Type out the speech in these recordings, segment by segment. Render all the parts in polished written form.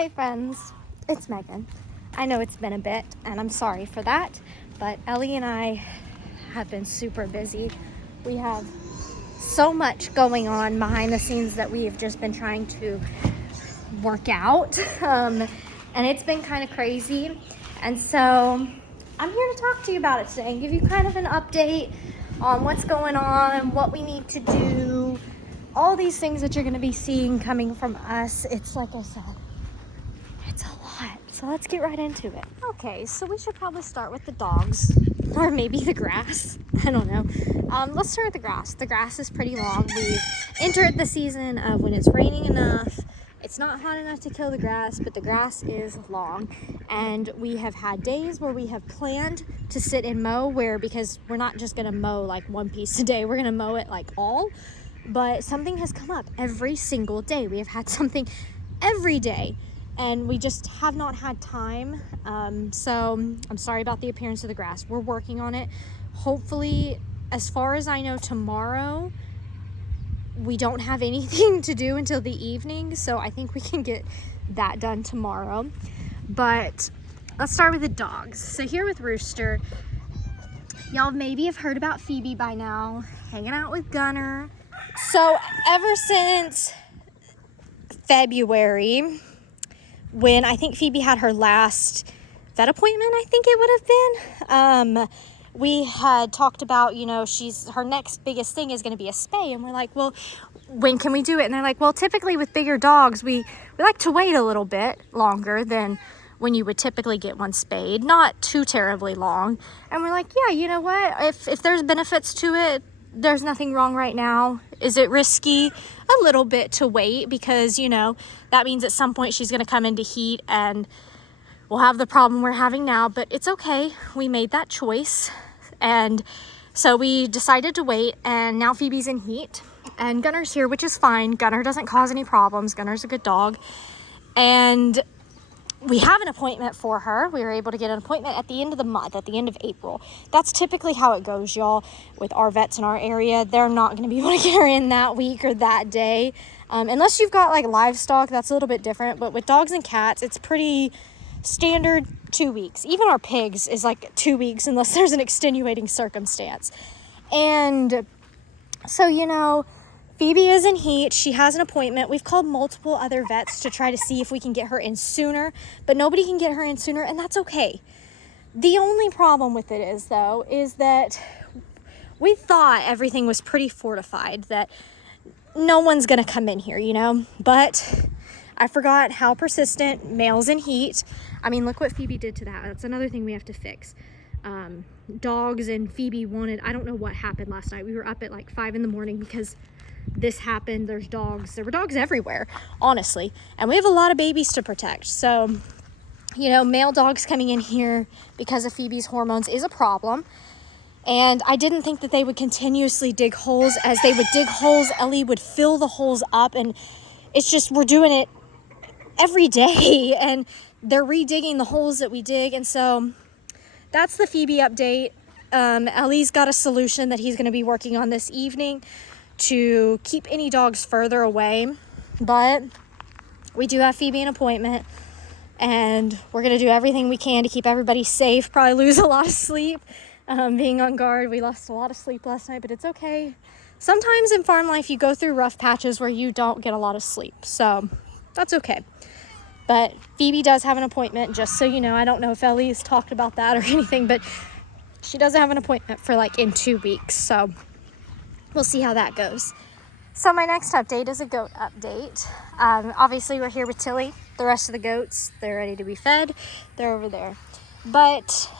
Hey friends, it's Megan. I know it's been a bit and I'm sorry for that, but Ellie and I have been super busy. We have so much going on behind the scenes that we have just been trying to work out, and it's been kind of crazy. And so I'm here to talk to you about it today and give you kind of an update on what's going on, what we need to do, all these things that you're going to be seeing coming from us. It's like I said, it's a lot. So let's get right into it. Okay, so we should probably start with the dogs, or maybe the grass. I don't know. Let's start with the grass. The grass is pretty long. We've entered the season of when it's raining enough. It's not hot enough to kill the grass, but the grass is long. And we have had days where we have planned to sit and mow, because we're not just gonna mow like one piece a day, we're gonna mow it like all. But something has come up every single day. We have had something every day, and we just have not had time. So I'm sorry about the appearance of the grass. We're working on it. Hopefully, as far as I know, tomorrow we don't have anything to do until the evening, so I think we can get that done tomorrow. But let's start with the dogs. So here with Rooster, y'all maybe have heard about Phoebe by now, hanging out with Gunner. So ever since February, when I think Phoebe had her last vet appointment, I think it would have been, we had talked about, her next biggest thing is going to be a spay. And we're like, well, when can we do it? And they're like, well, typically with bigger dogs, we like to wait a little bit longer than when you would typically get one spayed, not too terribly long. And we're like, yeah, you know what? If there's benefits to it, there's nothing wrong right now. Is it risky? A little bit to wait, because, that means at some point she's going to come into heat and we'll have the problem we're having now, but it's okay. We made that choice. And so we decided to wait, and now Phoebe's in heat and Gunner's here, which is fine. Gunner doesn't cause any problems. Gunner's a good dog. And we have an appointment for her. We were able to get an appointment at the end of the month, at the end of April. That's typically how it goes, y'all, with our vets in our area. They're not going to be able to get her in that week or that day. Unless you've got like livestock, that's a little bit different. But with dogs and cats, it's pretty standard 2 weeks. Even our pigs is like 2 weeks unless there's an extenuating circumstance. And so, Phoebe is in heat. She has an appointment. We've called multiple other vets to try to see if we can get her in sooner, but nobody can get her in sooner, and that's okay. The only problem with it is that we thought everything was pretty fortified, that no one's going to come in here, but I forgot how persistent males in heat. I mean, look what Phoebe did to that. That's another thing we have to fix. Dogs and Phoebe wanted, I don't know what happened last night. We were up at like 5 a.m. because this happened. There were dogs everywhere, honestly. And we have a lot of babies to protect. So, male dogs coming in here because of Phoebe's hormones is a problem. And I didn't think that they would continuously dig holes. As they would dig holes, Ellie would fill the holes up. And it's just, we're doing it every day. And they're redigging the holes that we dig. And so that's the Phoebe update. Ellie's got a solution that he's going to be working on this evening to keep any dogs further away. But we do have Phoebe an appointment, and we're going to do everything we can to keep everybody safe. Probably lose a lot of sleep being on guard. We lost a lot of sleep last night, but it's okay. Sometimes in farm life you go through rough patches where you don't get a lot of sleep, so that's okay. But Phoebe does have an appointment, just so you know. I don't know if Ellie's talked about that or anything, but she does have an appointment for like in 2 weeks, so we'll see how that goes. So my next update is a goat update. Obviously we're here with Tilly. The rest of the goats, they're ready to be fed. They're over there. But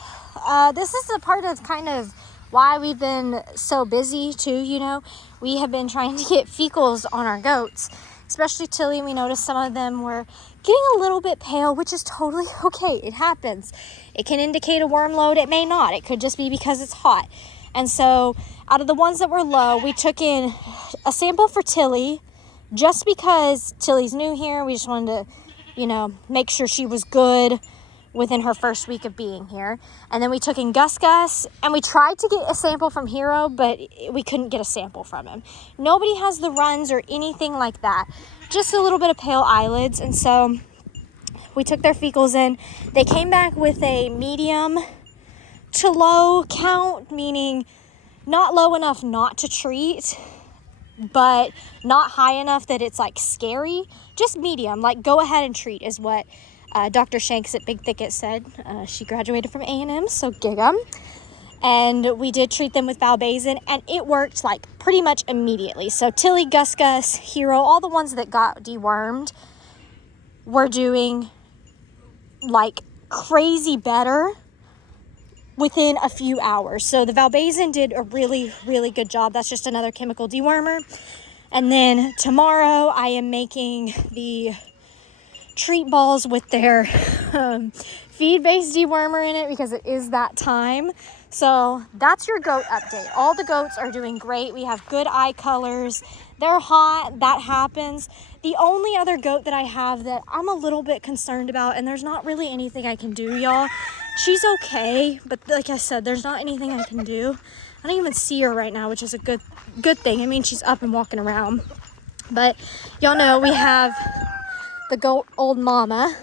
this is a part of kind of why we've been so busy too, We have been trying to get fecals on our goats, especially Tilly. We noticed some of them were getting a little bit pale, which is totally okay. It happens. It can indicate a worm load. It may not. It could just be because it's hot. And so out of the ones that were low, we took in a sample for Tilly just because Tilly's new here. We just wanted to, make sure she was good within her first week of being here. And then we took in Gus, and we tried to get a sample from Hero, but we couldn't get a sample from him. Nobody has the runs or anything like that. Just a little bit of pale eyelids. And so We took their fecals in. They came back with a medium to low count, meaning not low enough not to treat, but not high enough that it's like scary. Just medium, like go ahead and treat is what Dr. Shanks at Big Thicket said. She graduated from A&M, so gig 'em. And we did treat them with valbazen, and it worked like pretty much immediately. So Tilly, Gus Gus, Hero, all the ones that got dewormed were doing like crazy better within a few hours. So the valbazen did a really, really good job. That's just another chemical dewormer. And then tomorrow I am making the treat balls with their feed-based dewormer in it because it is that time. So that's your goat update. All the goats are doing great. We have good eye colors. They're hot. That happens. The only other goat that I have that I'm a little bit concerned about, and there's not really anything I can do, y'all. She's okay, but like I said, there's not anything I can do. I don't even see her right now, which is a good thing. I mean, she's up and walking around. But y'all know we have the goat old mama.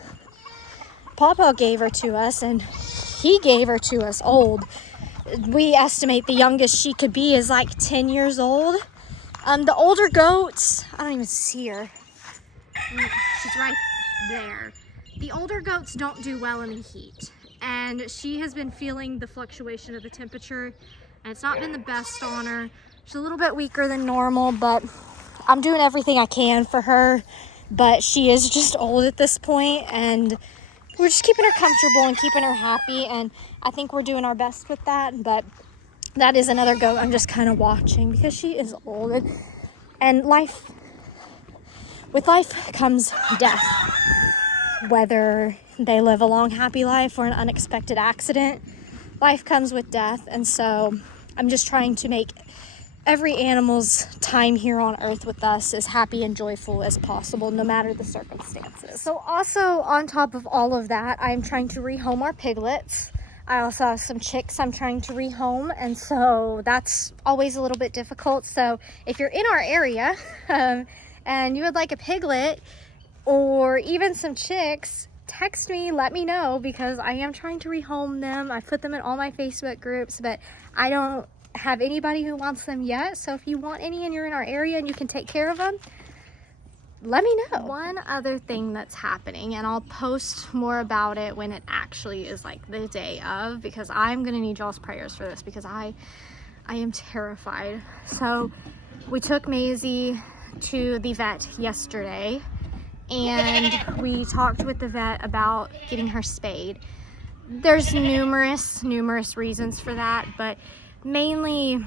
Pawpaw gave her to us, and he gave her to us old. We estimate the youngest she could be is like 10 years old. The older goats, I don't even see her. She's right there. The older goats don't do well in the heat, and she has been feeling the fluctuation of the temperature, and it's not been the best on her. She's a little bit weaker than normal, but I'm doing everything I can for her. But she is just old at this point, and we're just keeping her comfortable and keeping her happy, and I think we're doing our best with that. But that is another goat I'm just kind of watching because she is old, and with life comes death, whether they live a long happy life or an unexpected accident. Life comes with death, and so I'm just trying to make every animal's time here on earth with us as happy and joyful as possible, no matter the circumstances. So also on top of all of that, I'm trying to rehome our piglets. I also have some chicks I'm trying to rehome, and so that's always a little bit difficult. So if you're in our area and you would like a piglet or even some chicks, text me, let me know, because I am trying to rehome them. I put them in all my Facebook groups, but I don't have anybody who wants them yet. So if you want any and you're in our area and you can take care of them, let me know. One other thing that's happening, and I'll post more about it when it actually is like the day of, because I'm gonna need y'all's prayers for this because I am terrified. So we took Maisie to the vet yesterday, and we talked with the vet about getting her spayed. There's numerous reasons for that, but mainly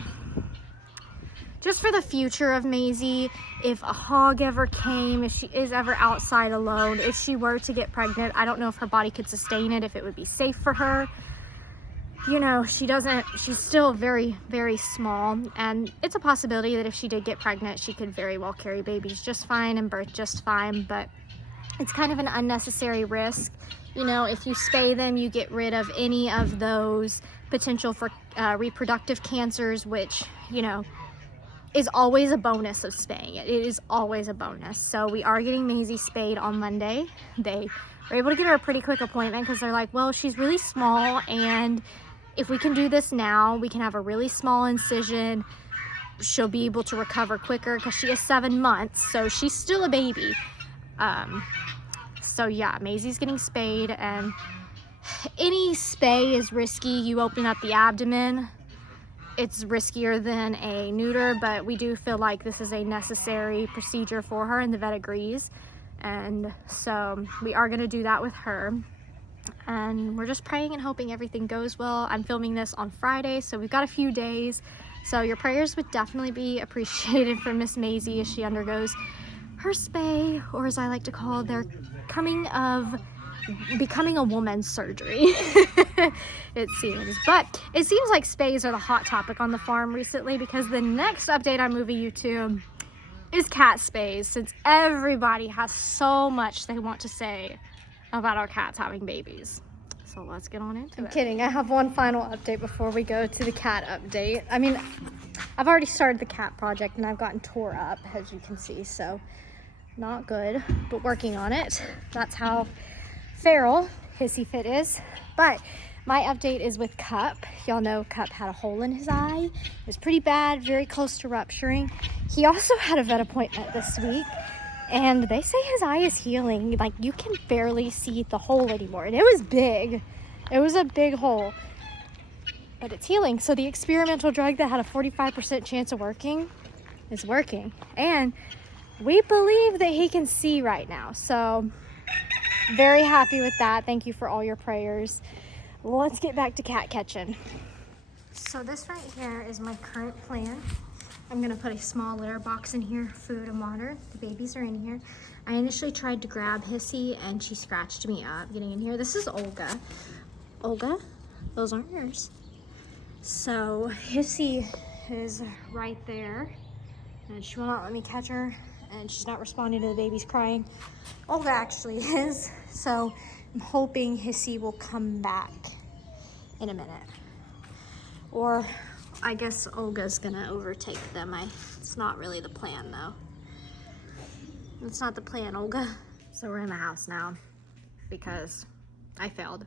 just for the future of Maisie. If a hog ever came, if she is ever outside alone, if she were to get pregnant, I don't know if her body could sustain it, if it would be safe for her. You know, she's still very, very small, and it's a possibility that if she did get pregnant, she could very well carry babies just fine and birth just fine, but it's kind of an unnecessary risk. You know, if you spay them, you get rid of any of those potential for reproductive cancers, which, you know, is always a bonus of spaying it. It is always a bonus. So we are getting Maisie spayed on Monday. They were able to get her a pretty quick appointment because they're like, well, she's really small, and if we can do this now, we can have a really small incision. She'll be able to recover quicker because she is 7 months, so she's still a baby. So yeah, Maisie's getting spayed, and any spay is risky. You open up the abdomen, it's riskier than a neuter, but we do feel like this is a necessary procedure for her, and the vet agrees. And so we are going to do that with her, and we're just praying and hoping everything goes well. I'm filming this on Friday, so we've got a few days, so your prayers would definitely be appreciated for Miss Maisie as she undergoes her spay, or as I like to call their becoming a woman surgery. It seems. But it seems like spays are the hot topic on the farm recently, because the next update I'm moving you to is cat spays, since everybody has so much they want to say about our cats having babies. So let's get on into it. I'm kidding. I have one final update before we go to the cat update. I mean, I've already started the cat project and I've gotten tore up, as you can see, so not good, but working on it. That's how feral, Hissy Fit is. But my update is with Cup. Y'all know Cup had a hole in his eye. It was pretty bad, very close to rupturing. He also had a vet appointment this week, and they say his eye is healing. Like, you can barely see the hole anymore. And it was big. It was a big hole, but it's healing. So the experimental drug that had a 45% chance of working is working. And we believe that he can see right now. So very happy with that. Thank you for all your prayers. Let's get back to cat catching. So this right here is my current plan. I'm gonna put a small litter box in here, food and water. The babies are in here. I initially tried to grab Hissy and she scratched me up getting in here. This is Olga. Olga, those aren't yours. So Hissy is right there and she will not let me catch her and she's not responding to the baby's crying. Olga actually is. So I'm hoping Hissy will come back in a minute. Or I guess Olga's gonna overtake them. It's not really the plan though. It's not the plan, Olga. So we're in the house now because I failed.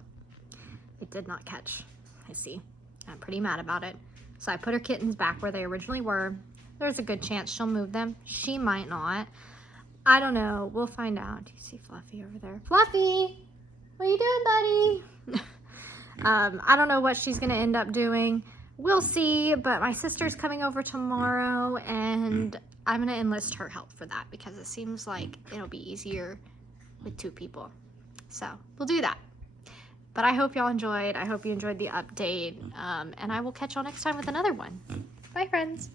It did not catch Hissy. I'm pretty mad about it. So I put her kittens back where they originally were. There's a good chance she'll move them. She might not. I don't know. We'll find out. Do you see Fluffy over there? Fluffy! What are you doing, buddy? I don't know what she's gonna end up doing. We'll see, but my sister's coming over tomorrow and I'm gonna enlist her help for that because it seems like it'll be easier with 2 people. So we'll do that. But I hope y'all enjoyed. I hope you enjoyed the update. And I will catch y'all next time with another one. Bye, friends.